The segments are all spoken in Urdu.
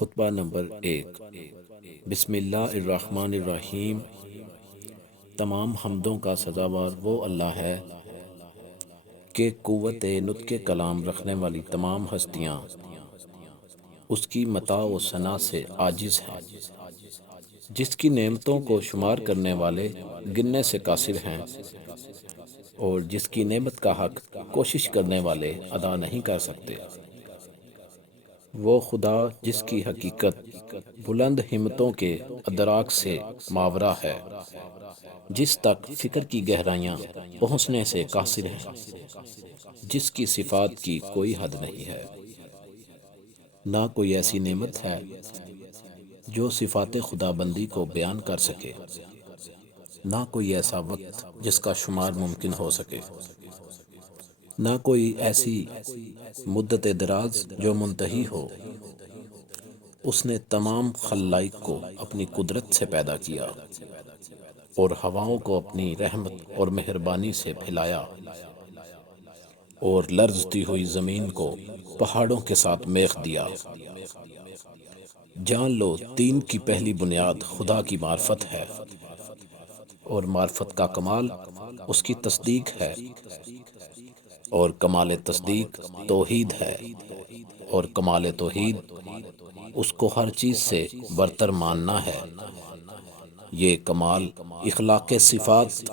خطبہ نمبر 1۔ بسم اللہ الرحمن الرحیم۔ تمام حمدوں کا سزاوار وہ اللہ ہے کہ قوت نطق کلام رکھنے والی تمام ہستیاں اس کی مطاع و ثنا سے عاجز ہیں، جس کی نعمتوں کو شمار کرنے والے گننے سے قاصر ہیں، اور جس کی نعمت کا حق کوشش کرنے والے ادا نہیں کر سکتے۔ وہ خدا جس کی حقیقت بلند ہمتوں کے ادراک سے ماورا ہے، جس تک فکر کی گہرائیاں پہنچنے سے قاصر ہیں، جس کی صفات کی کوئی حد نہیں ہے۔ نہ کوئی ایسی نعمت ہے جو صفات خدا بندی کو بیان کر سکے، نہ کوئی ایسا وقت جس کا شمار ممکن ہو سکے، نہ کوئی ایسی مدت دراز جو منتہی ہو۔ اس نے تمام خلائق کو اپنی قدرت سے پیدا کیا اور ہواؤں کو اپنی رحمت اور مہربانی سے پھیلایا، اور لرزتی ہوئی زمین کو پہاڑوں کے ساتھ میخ دیا۔ جان لو، دین کی پہلی بنیاد خدا کی معرفت ہے، اور معرفت کا کمال اس کی تصدیق ہے، اور کمال تصدیق توحید ہے، اور کمال توحید اس کو ہر چیز سے برتر ماننا ہے۔ یہ کمال اخلاق صفات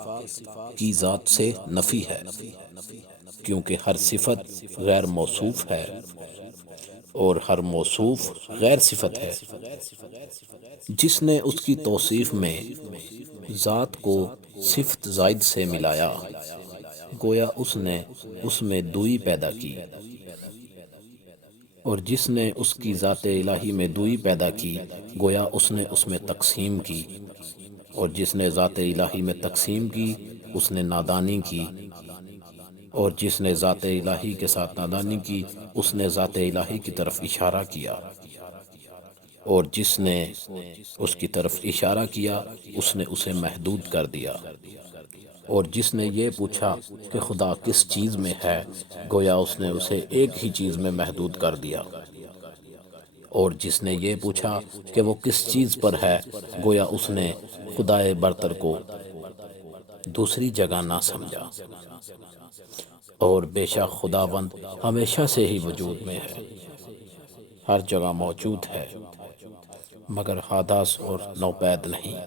کی ذات سے نفی ہے، کیونکہ ہر صفت غیر موصوف ہے اور ہر موصوف غیر صفت ہے۔ جس نے اس کی توصیف میں ذات کو صفت زائد سے ملایا، گویا اس نے اس میں دوئی پیدا کی، اور جس نے اس کی ذات الہی میں دوئی پیدا کی، گویا اس نے اس میں تقسیم کی، اور جس نے ذات الہی میں تقسیم کی اس نے نادانی کی، اور جس نے ذات الہی کے ساتھ نادانی کی اس نے ذات الہی کی طرف اشارہ کیا، اور جس نے اس کی طرف اشارہ کیا اس نے اسے محدود کر دیا، اور جس نے یہ پوچھا کہ خدا کس چیز میں ہے، گویا اس نے اسے ایک ہی چیز میں محدود کر دیا، اور جس نے یہ پوچھا کہ وہ کس چیز پر ہے، گویا اس نے خدائے برتر کو دوسری جگہ نہ سمجھا۔ اور بے شک خداوند ہمیشہ سے ہی وجود میں ہے، ہر جگہ موجود ہے، مگر حادث اور نوپید نہیں۔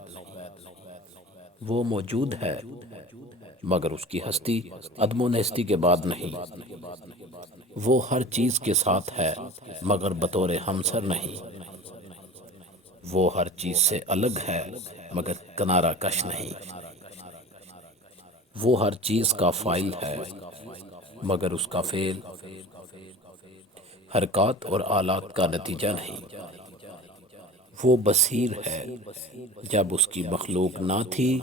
وہ موجود ہے مگر اس کی ہستی عدم و نیستی کے بعد نہیں۔ وہ ہر چیز کے ساتھ ہے مگر بطور ہمسر نہیں۔ وہ ہر چیز سے الگ ہے مگر کنارہ کش نہیں۔ وہ ہر چیز کا فاعل ہے مگر اس کا فعل حرکات اور آلات کا نتیجہ نہیں۔ وہ بصیر ہے جب اس کی مخلوق نہ تھی۔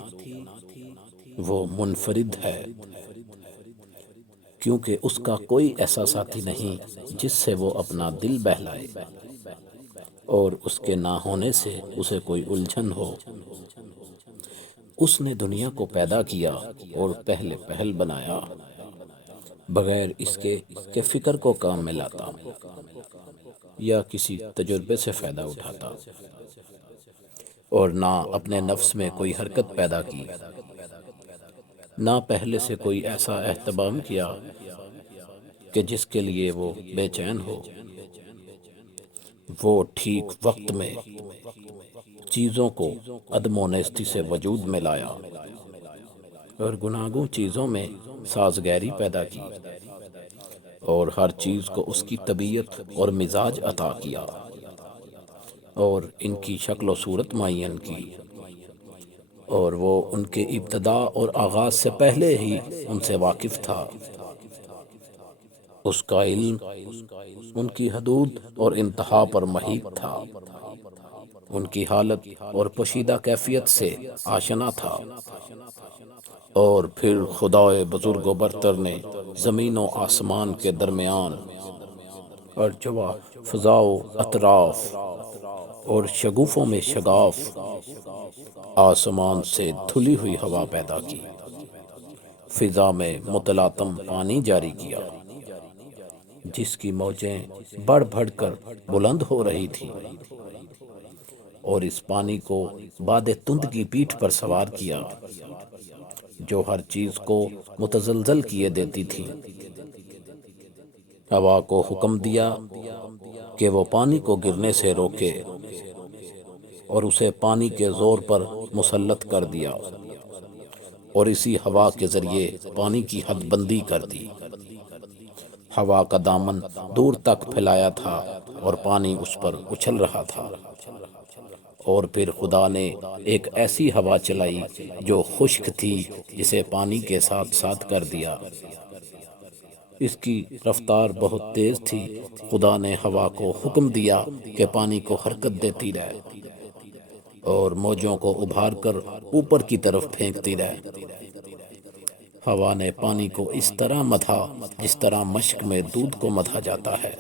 وہ منفرد ہے کیونکہ اس کا کوئی ایسا ساتھی نہیں جس سے وہ اپنا دل بہلائے، اور اس کے نہ ہونے سے اسے کوئی الجھن ہو۔ اس نے دنیا کو پیدا کیا اور پہلے پہل بنایا، بغیر اس کے کہ فکر کو کام میں لاتا یا کسی تجربے سے فائدہ اٹھاتا، اور نہ اپنے نفس میں کوئی حرکت پیدا کی، نہ پہلے سے کوئی ایسا اہتمام کیا کہ جس کے لیے وہ بے چین ہو۔ وہ ٹھیک وقت میں چیزوں کو عدم و نیستی سے وجود میں لایا، اور گناگوں چیزوں میں سازگاری پیدا کی، اور ہر چیز کو اس کی طبیعت اور مزاج عطا کیا، اور ان کی شکل و صورت معین کی، اور وہ ان کے ابتدا اور آغاز سے پہلے ہی ان سے واقف تھا۔ اس کا علم ان کی حدود اور انتہا پر محیط تھا، ان کی حالت اور پوشیدہ کیفیت سے آشنا تھا۔ اور پھر خدائے بزرگ و برتر نے زمین و آسمان کے درمیان اور جوا فضا و اطراف اور شگوفوں میں شگاف آسمان سے دھلی ہوئی ہوا پیدا کی، فضا میں متلاطم پانی جاری کیا، جس کی موجیں بڑھ بڑھ کر بلند ہو رہی تھیں، اور اس پانی کو باد تند کی پیٹھ پر سوار کیا جو ہر چیز کو متزلزل کیے دیتی تھی۔ ہوا کو حکم دیا کہ وہ پانی کو گرنے سے روکے، اور اسے پانی کے زور پر مسلط کر دیا، اور اسی ہوا کے ذریعے پانی کی حد بندی کر دی۔ ہوا کا دامن دور تک پھیلایا تھا اور پانی اس پر اچھل رہا تھا۔ اور پھر خدا نے ایک ایسی ہوا چلائی جو خشک تھی، جسے پانی کے ساتھ ساتھ کر دیا۔ اس کی رفتار بہت تیز تھی۔ خدا نے ہوا کو حکم دیا کہ پانی کو حرکت دیتی رہے اور موجوں کو ابھار کر اوپر کی طرف پھینکتی رہے۔ ہوا نے پانی کو اس طرح مدھا جس طرح مشک میں دودھ کو مدھا جاتا ہے۔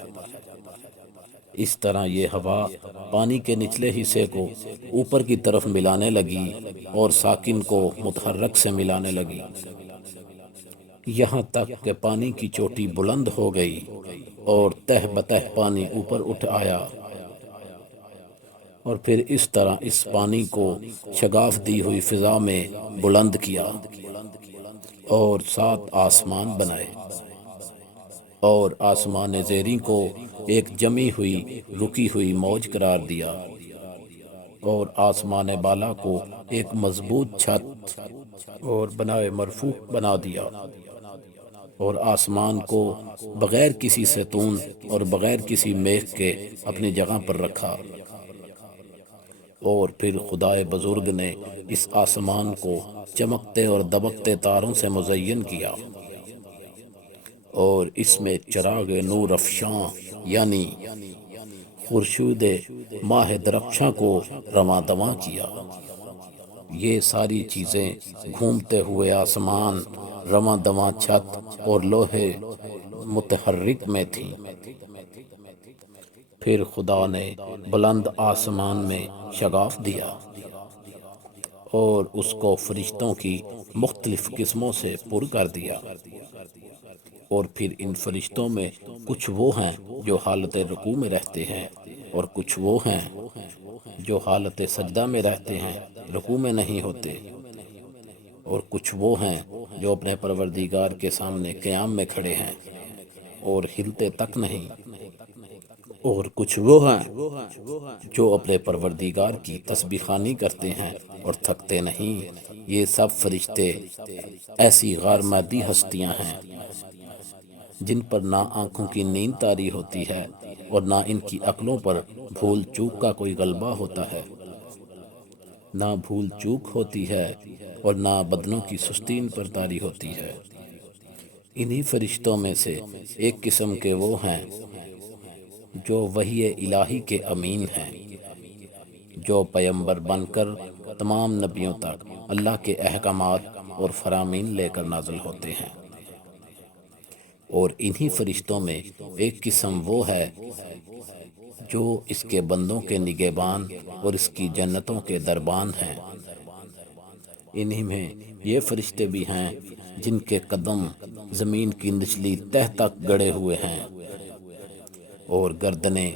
اس طرح یہ ہوا پانی کے نچلے حصے کو اوپر کی طرف ملانے لگی اور ساکن کو متحرک سے ملانے لگی، یہاں تک کہ پانی کی چوٹی بلند ہو گئی اور تہ بتہ پانی اوپر اٹھ آیا۔ اور پھر اس طرح اس پانی کو شگاف دی ہوئی فضا میں بلند کیا اور 7 آسمان بنائے، اور آسمان زیریں کو ایک جمی ہوئی رکی ہوئی موج قرار دیا، اور آسمان بالا کو ایک مضبوط چھت اور بنائے مرفوع بنا دیا، اور آسمان کو بغیر کسی ستون اور بغیر کسی میخ کے اپنی جگہ پر رکھا۔ اور پھر خدائے بزرگ نے اس آسمان کو چمکتے اور دبکتے تاروں سے مزین کیا، اور اس میں چراغ نور افشاں یعنی خورشید ماہ درخشاں کو رواں دواں کیا۔ یہ ساری چیزیں گھومتے ہوئے آسمان، رواں دواں چھت اور لوہے متحرک میں تھیں۔ پھر خدا نے بلند آسمان میں شگاف دیا اور اس کو فرشتوں کی مختلف قسموں سے پر کر دیا۔ اور پھر ان فرشتوں میں کچھ وہ ہیں جو حالت رکوع میں رہتے ہیں، اور کچھ وہ ہیں جو حالت سجدہ میں رہتے ہیں، رکوع میں نہیں ہوتے، اور کچھ وہ ہیں جو اپنے پروردگار کے سامنے قیام میں کھڑے ہیں اور ہلتے تک نہیں، اور کچھ وہ ہیں جو اپنے پروردگار کی تسبیح خوانی کرتے ہیں اور تھکتے نہیں۔ یہ سب فرشتے ایسی غیر مادی ہستیاں ہیں جن پر نہ آنکھوں کی نیند طاری ہوتی ہے اور نہ ان کی عقلوں پر بھول چوک کا کوئی غلبہ ہوتا ہے۔ نہ بھول چوک ہوتی ہے اور نہ بدنوں کی سستی ان پر طاری ہوتی ہے۔ انہی فرشتوں میں سے ایک قسم کے وہ ہیں جو وحی الہی کے امین ہیں، جو پیمبر بن کر تمام نبیوں تک اللہ کے احکامات اور فرامین لے کر نازل ہوتے ہیں۔ اور انہی فرشتوں میں ایک قسم وہ ہے جو اس کے بندوں کے نگہبان اور اس کی جنتوں کے دربان ہیں۔ انہی میں یہ فرشتے بھی ہیں جن کے قدم زمین کی نچلی تہ تک گڑے ہوئے ہیں، اور گردنیں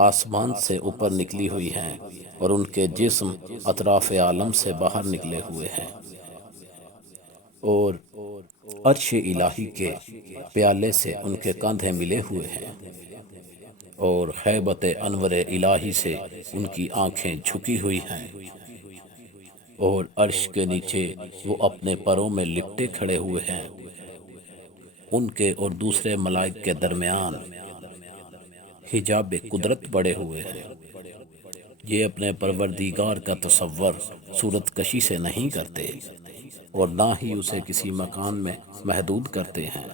آسمان سے اوپر نکلی ہوئی ہیں، اور ان کے جسم اطراف عالم سے باہر نکلے ہوئے ہیں، اور عرش الہی کے پیالے سے ان کے کاندھے ملے ہوئے ہیں، اور ہیبت انور الہی سے ان کی آنکھیں جھکی ہوئی ہیں، اور عرش کے نیچے وہ اپنے پروں میں لپٹے کھڑے ہوئے ہیں۔ ان کے اور دوسرے ملائک کے درمیان حجاب قدرت پڑے ہوئے ہیں۔ یہ اپنے پروردگار کا تصور صورت کشی سے نہیں کرتے، اور نہ ہی اسے کسی مکان میں محدود کرتے ہیں،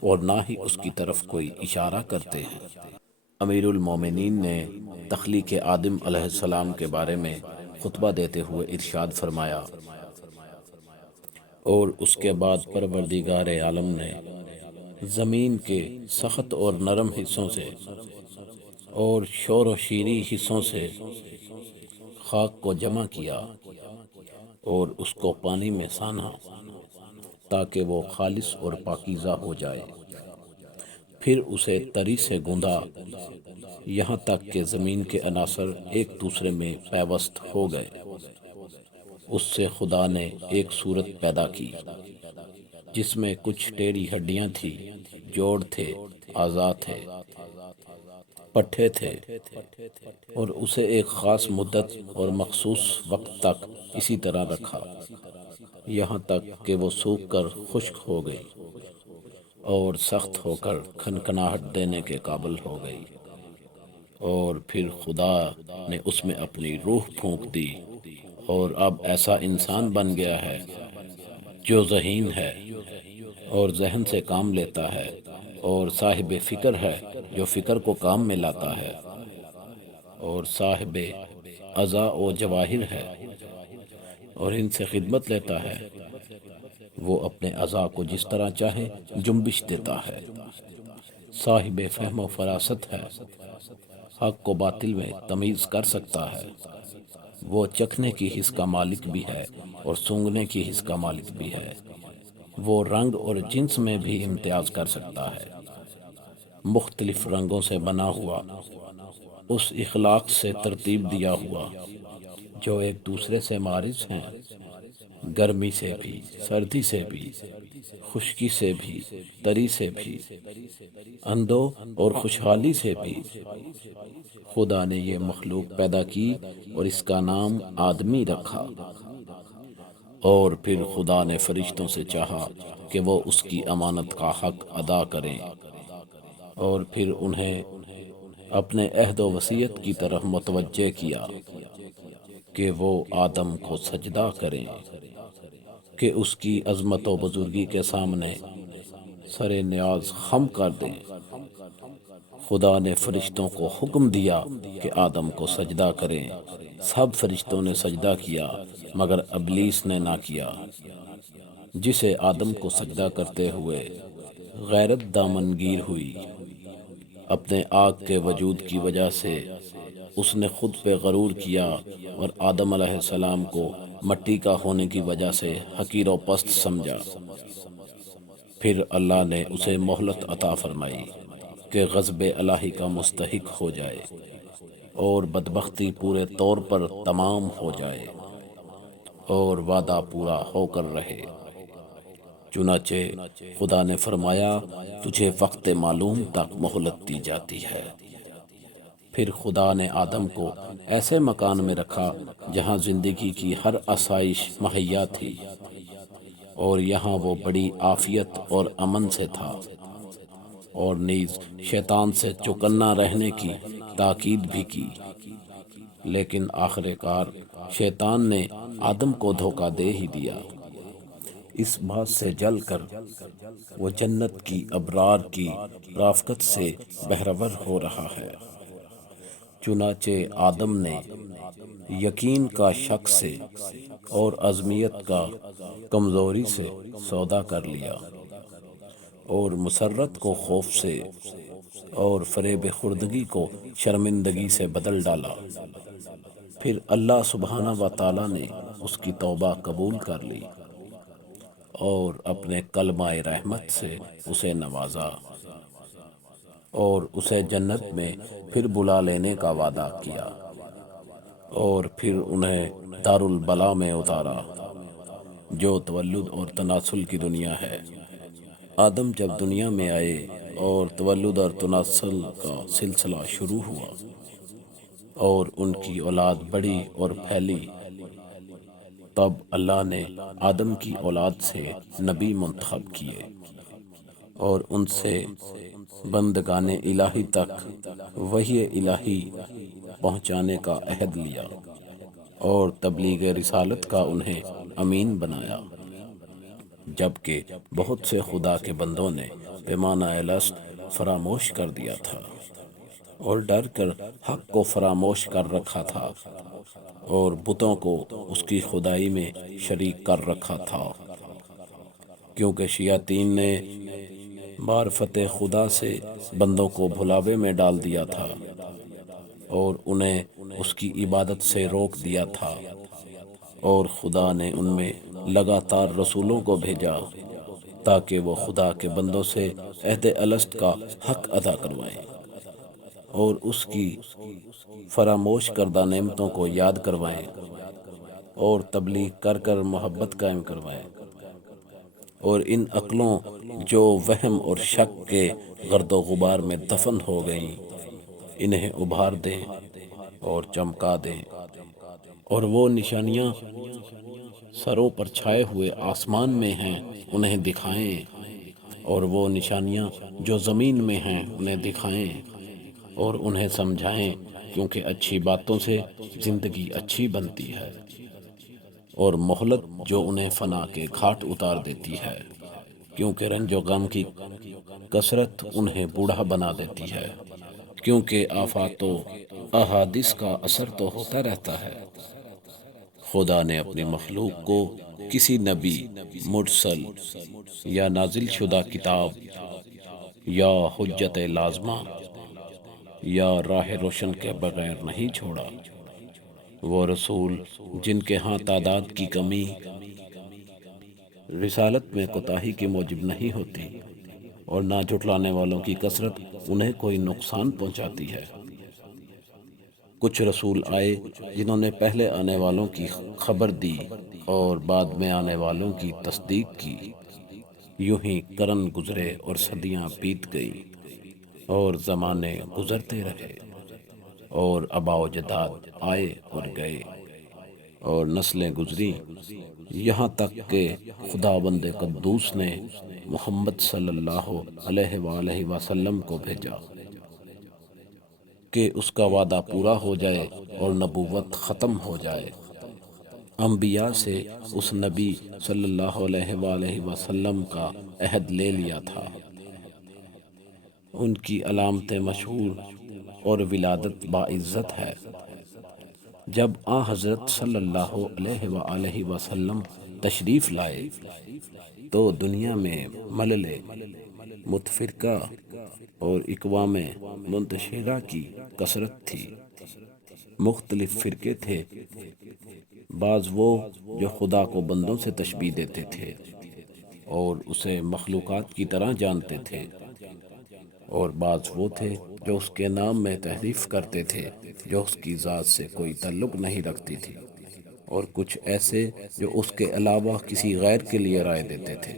اور نہ ہی اس کی طرف کوئی اشارہ کرتے ہیں۔ امیر المومنین نے تخلیق آدم علیہ السلام کے بارے میں خطبہ دیتے ہوئے ارشاد فرمایا، اور اس کے بعد پروردگار عالم نے زمین کے سخت اور نرم حصوں سے اور شور و شیریں حصوں سے خاک کو جمع کیا اور اس کو پانی میں سانا تاکہ وہ خالص اور پاکیزہ ہو جائے۔ پھر اسے تری سے گوندا یہاں تک کہ زمین کے عناصر ایک دوسرے میں پیوست ہو گئے۔ اس سے خدا نے ایک صورت پیدا کی جس میں کچھ ٹیڑھی ہڈیاں تھیں، جوڑ تھے، اعضاء تھے، پٹھے تھے، اور اسے ایک خاص مدت اور مخصوص وقت تک اسی طرح رکھا، یہاں تک کہ وہ سوکھ کر خشک ہو گئی اور سخت ہو کر کھنکھناہٹ دینے کے قابل ہو گئی۔ اور پھر خدا نے اس میں اپنی روح پھونک دی، اور اب ایسا انسان بن گیا ہے جو ذہین ہے اور ذہن سے کام لیتا ہے، اور صاحب فکر ہے جو فکر کو کام میں لاتا ہے، اور صاحب اعضاء و جواہر ہے اور ان سے خدمت لیتا ہے۔ وہ اپنے اعضاء کو جس طرح چاہے جنبش دیتا ہے۔ صاحب فہم و فراست ہے، حق و باطل میں تمیز کر سکتا ہے۔ وہ چکھنے کی حس کا مالک بھی ہے اور سونگھنے کی حس کا مالک بھی ہے۔ وہ رنگ اور جنس میں بھی امتیاز کر سکتا ہے۔ مختلف رنگوں سے بنا ہوا، اس اخلاق سے ترتیب دیا ہوا جو ایک دوسرے سے مارج ہیں، گرمی سے بھی، سردی سے بھی، خشکی سے بھی، تری سے بھی، اندو اور خوشحالی سے بھی۔ خدا نے یہ مخلوق پیدا کی اور اس کا نام آدمی رکھا۔ اور پھر خدا نے فرشتوں سے چاہا کہ وہ اس کی امانت کا حق ادا کریں، اور پھر انہیں اپنے عہد و وصیت کی طرف متوجہ کیا کہ وہ آدم کو سجدہ کریں، کہ اس کی عظمت و بزرگی کے سامنے سر نیاز خم کر دیں۔ خدا نے فرشتوں کو حکم دیا کہ آدم کو سجدہ کریں۔ سب فرشتوں نے سجدہ کیا مگر ابلیس نے نہ کیا، جسے آدم کو سجدہ کرتے ہوئے غیرت دامنگیر ہوئی۔ اپنے آگ کے وجود کی وجہ سے اس نے خود پہ غرور کیا اور آدم علیہ السلام کو مٹی کا ہونے کی وجہ سے حقیر و پست سمجھا۔ پھر اللہ نے اسے مہلت عطا فرمائی کہ غضب الہی کا مستحق ہو جائے اور بدبختی پورے طور پر تمام ہو جائے اور وعدہ پورا ہو کر رہے۔ چنانچہ خدا نے فرمایا تجھے وقت معلوم تک مہلت دی جاتی ہے۔ پھر خدا نے آدم کو ایسے مکان میں رکھا جہاں زندگی کی ہر آسائش مہیا تھی، اور یہاں وہ بڑی عافیت اور امن سے تھا، اور نیز شیطان سے چوکنا رہنے کی تاکید بھی کی۔ لیکن آخر کار شیطان نے آدم کو دھوکہ دے ہی دیا۔ اس بات سے جل کر وہ جنت کی ابرار کی رافقت سے بہرور ہو رہا ہے۔ چنانچہ آدم نے یقین کا شک سے اور عزمیت کا کمزوری سے سودا کر لیا، اور مسرت کو خوف سے اور فریب خوردگی کو شرمندگی سے بدل ڈالا۔ پھر اللہ سبحانہ و تعالیٰ نے اس کی توبہ قبول کر لی اور اپنے کلمہ رحمت سے اسے نوازا، اور اسے جنت میں پھر بلا لینے کا وعدہ کیا، اور پھر انہیں دار البلا میں اتارا جو تولد اور تناسل کی دنیا ہے۔ آدم جب دنیا میں آئے اور تولد اور تناسل کا سلسلہ شروع ہوا اور ان کی اولاد بڑھی اور پھیلی، تب اللہ نے آدم کی اولاد سے نبی منتخب کیے اور ان سے بندگان الہی تک وحی الہی پہنچانے کا عہد لیا اور تبلیغ رسالت کا انہیں امین بنایا، جبکہ بہت سے خدا کے بندوں نے پیمانہ الست فراموش کر دیا تھا اور ڈر کر حق کو فراموش کر رکھا تھا اور بتوں کو اس کی خدائی میں شریک کر رکھا تھا، کیونکہ شیاطین نے معرفت خدا سے بندوں کو بھلاوے میں ڈال دیا تھا اور انہیں اس کی عبادت سے روک دیا تھا، اور خدا نے ان میں لگاتار رسولوں کو بھیجا تاکہ وہ خدا کے بندوں سے عہد الست کا حق ادا کروائیں اور اس کی فراموش کردہ نعمتوں کو یاد کروائیں اور تبلیغ کر کر محبت قائم کروائیں، اور ان عقلوں جو وہم اور شک کے گرد و غبار میں دفن ہو گئیں انہیں ابھار دیں اور چمکا دیں، اور وہ نشانیاں سروں پر چھائے ہوئے آسمان میں ہیں انہیں دکھائیں، اور وہ نشانیاں جو زمین میں ہیں انہیں دکھائیں اور انہیں سمجھائیں، کیونکہ اچھی باتوں سے زندگی اچھی بنتی ہے، اور مہلت جو انہیں فنا کے گھاٹ اتار دیتی ہے، کیونکہ رنج و غم کی کثرت انہیں بوڑھا بنا دیتی ہے، کیونکہ آفات و احادیث کا اثر تو ہوتا رہتا ہے۔ خدا نے اپنی مخلوق کو کسی نبی، مرسل یا نازل شدہ کتاب یا حجت لازمہ یا راہ روشن کے بغیر نہیں چھوڑا۔ وہ رسول جن کے ہاں تعداد کی کمی رسالت میں کوتاہی کی موجب نہیں ہوتی، اور نہ جھٹلانے والوں کی کثرت انہیں کوئی نقصان پہنچاتی ہے۔ کچھ رسول آئے جنہوں نے پہلے آنے والوں کی خبر دی اور بعد میں آنے والوں کی تصدیق کی، یوں ہی قرن گزرے اور صدیاں بیت گئیں اور زمانے گزرتے رہے، اور آباء و جداد آئے اور گئے اور نسلیں گزریں، یہاں تک کہ خداوند قدوس نے محمد صلی اللہ علیہ وآلہ وسلم کو بھیجا کہ اس کا وعدہ پورا ہو جائے اور نبوت ختم ہو جائے۔ انبیاء سے اس نبی صلی اللہ علیہ وآلہ وسلم کا عہد لے لیا تھا، ان کی علامتیں مشہور اور ولادت باعزت ہے۔ جب آن حضرت صلی اللہ علیہ وآلہ وسلم تشریف لائے تو دنیا میں ملل متفرقہ اور اقوام منتشرہ کی کثرت تھی۔ مختلف فرقے تھے، بعض وہ جو خدا کو بندوں سے تشبیہ دیتے تھے اور اسے مخلوقات کی طرح جانتے تھے، اور بعض وہ تھے جو اس کے نام میں تحریف کرتے تھے جو اس کی ذات سے کوئی تعلق نہیں رکھتی تھی، اور کچھ ایسے جو اس کے علاوہ کسی غیر کے لیے رائے دیتے تھے۔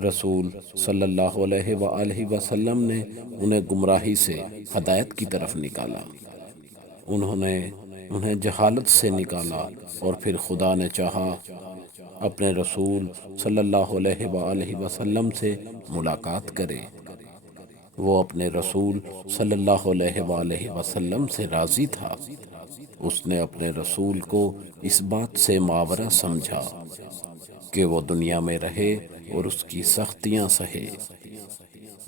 رسول صلی اللہ علیہ وآلہ وسلم نے انہیں گمراہی سے ہدایت کی طرف نکالا، انہیں جہالت سے نکالا، اور پھر خدا نے چاہا اپنے رسول صلی اللہ علیہ وآلہ وسلم سے ملاقات کرے۔ وہ اپنے رسول صلی اللہ علیہ وآلہ وسلم سے راضی تھا۔ اس نے اپنے رسول کو اس بات سے ماورا سمجھا کہ وہ دنیا میں رہے اور اس کی سختیاں سہے،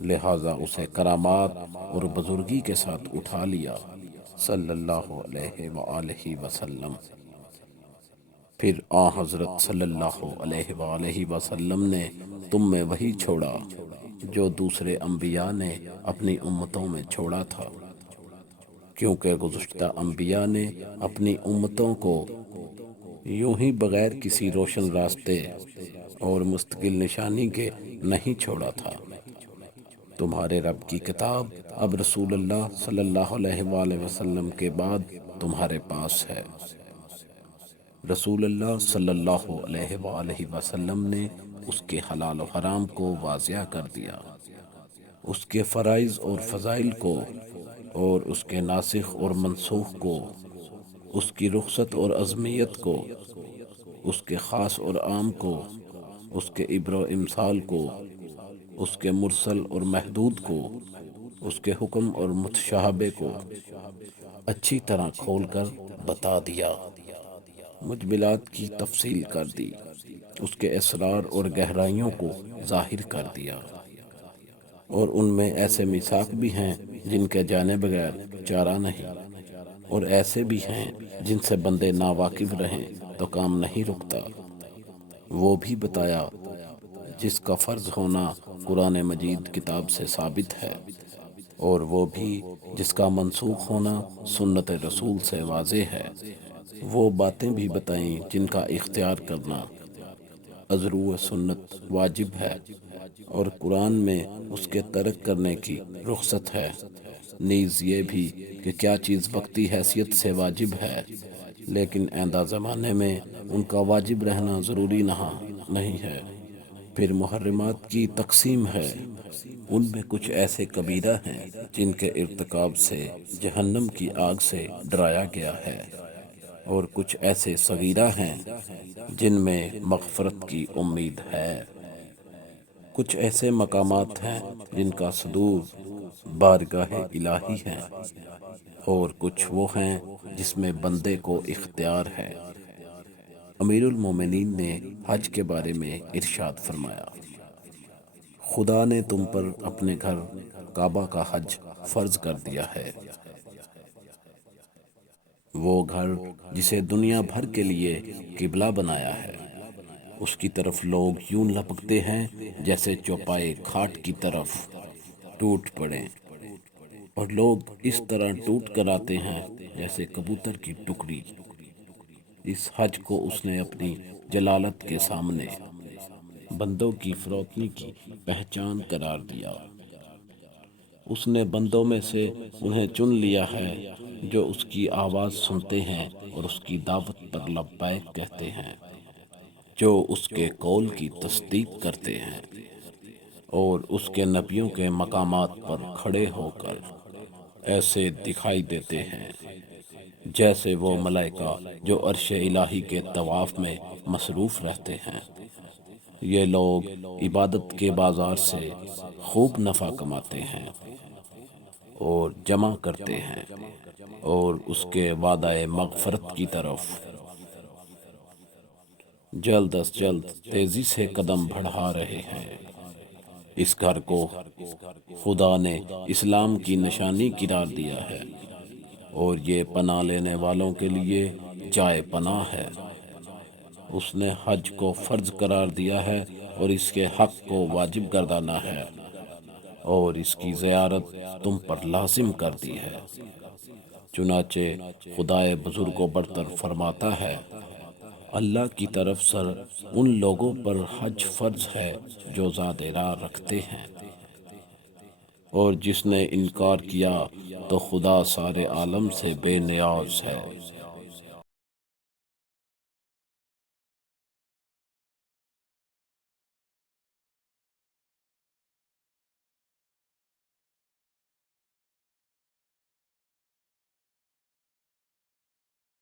لہٰذا اسے کرامات اور بزرگی کے ساتھ اٹھا لیا صلی اللہ علیہ وآلہ وسلم۔ پھر آن حضرت صلی اللہ علیہ وآلہ وسلم نے تم میں وہی چھوڑا جو دوسرے انبیاء نے اپنی امتوں میں چھوڑا تھا، کیونکہ گزشتہ انبیاء نے اپنی امتوں کو یوں ہی بغیر کسی روشن راستے اور مستقل نشانی کے نہیں چھوڑا تھا۔ تمہارے رب کی کتاب اب رسول اللہ صلی اللہ علیہ وآلہ وسلم کے بعد تمہارے پاس ہے۔ رسول اللہ صلی اللہ علیہ وآلہ وسلم نے اس کے حلال و حرام کو واضح کر دیا، اس کے فرائض اور فضائل کو، اور اس کے ناسخ اور منسوخ کو، اس کی رخصت اور عظمیت کو، اس کے خاص اور عام کو، اس کے عبر و امثال کو، اس کے مرسل اور محدود کو، اس کے حکم اور متشابہ کو اچھی طرح کھول کر بتا دیا، مجملات کی تفصیل کر دی، اس کے اسرار اور گہرائیوں کو ظاہر کر دیا، اور ان میں ایسے میثاق بھی ہیں جن کے جانے بغیر چارہ نہیں، اور ایسے بھی ہیں جن سے بندے ناواقف رہیں تو کام نہیں رکتا۔ وہ بھی بتایا جس کا فرض ہونا قرآن مجید کتاب سے ثابت ہے، اور وہ بھی جس کا منسوخ ہونا سنت رسول سے واضح ہے۔ وہ باتیں بھی بتائیں جن کا اختیار کرنا ازرو و سنت واجب ہے، اور قرآن میں اس کے ترک کرنے کی رخصت ہے۔ نیز یہ بھی کہ کیا چیز وقتی حیثیت سے واجب ہے لیکن آئندہ زمانے میں ان کا واجب رہنا ضروری نہیں ہے۔ پھر محرمات کی تقسیم ہے، ان میں کچھ ایسے کبیرہ ہیں جن کے ارتکاب سے جہنم کی آگ سے ڈرایا گیا ہے، اور کچھ ایسے صغیرہ ہیں جن میں مغفرت کی امید ہے۔ کچھ ایسے مقامات ہیں جن کا صدور بارگاہ الہی ہے، اور کچھ وہ ہیں جس میں بندے کو اختیار ہے۔ امیر المومنین نے حج کے بارے میں ارشاد فرمایا، خدا نے تم پر اپنے گھر کعبہ کا حج فرض کر دیا ہے۔ وہ گھر جسے دنیا بھر کے لیے قبلہ بنایا ہے، اس کی طرف لوگ یوں لپکتے ہیں جیسے چوپائے کھاٹ کی طرف ٹوٹ پڑیں، اور لوگ اس طرح ٹوٹ کر آتے ہیں جیسے کبوتر کی ٹکڑی۔ اس حج کو اس نے اپنی جلالت کے سامنے بندوں کی فروتنی کی پہچان قرار دیا۔ اس نے بندوں میں سے انہیں چن لیا ہے جو اس کی آواز سنتے ہیں اور اس کی دعوت پر لبیک کہتے ہیں، جو اس کے قول کی تصدیق کرتے ہیں، اور اس کے نبیوں کے مقامات پر کھڑے ہو کر ایسے دکھائی دیتے ہیں جیسے وہ ملائکہ جو عرش الہی کے طواف میں مصروف رہتے ہیں۔ یہ لوگ عبادت کے بازار سے خوب نفع کماتے ہیں اور جمع کرتے ہیں، اور اس کے وعدہ مغفرت کی طرف جلد از جلد تیزی سے قدم بڑھا رہے ہیں۔ اس گھر کو خدا نے اسلام کی نشانی قرار دیا ہے، اور یہ پناہ لینے والوں کے لیے جائے پناہ ہے۔ اس نے حج کو فرض قرار دیا ہے اور اس کے حق کو واجب گردانا ہے، اور اس کی زیارت تم پر لازم کر دی ہے۔ چنانچہ خدائے بزرگ و برتر فرماتا ہے، اللہ کی طرف سے ان لوگوں پر حج فرض ہے جو زاد راہ رکھتے ہیں، اور جس نے انکار کیا تو خدا سارے عالم سے بے نیاز ہے۔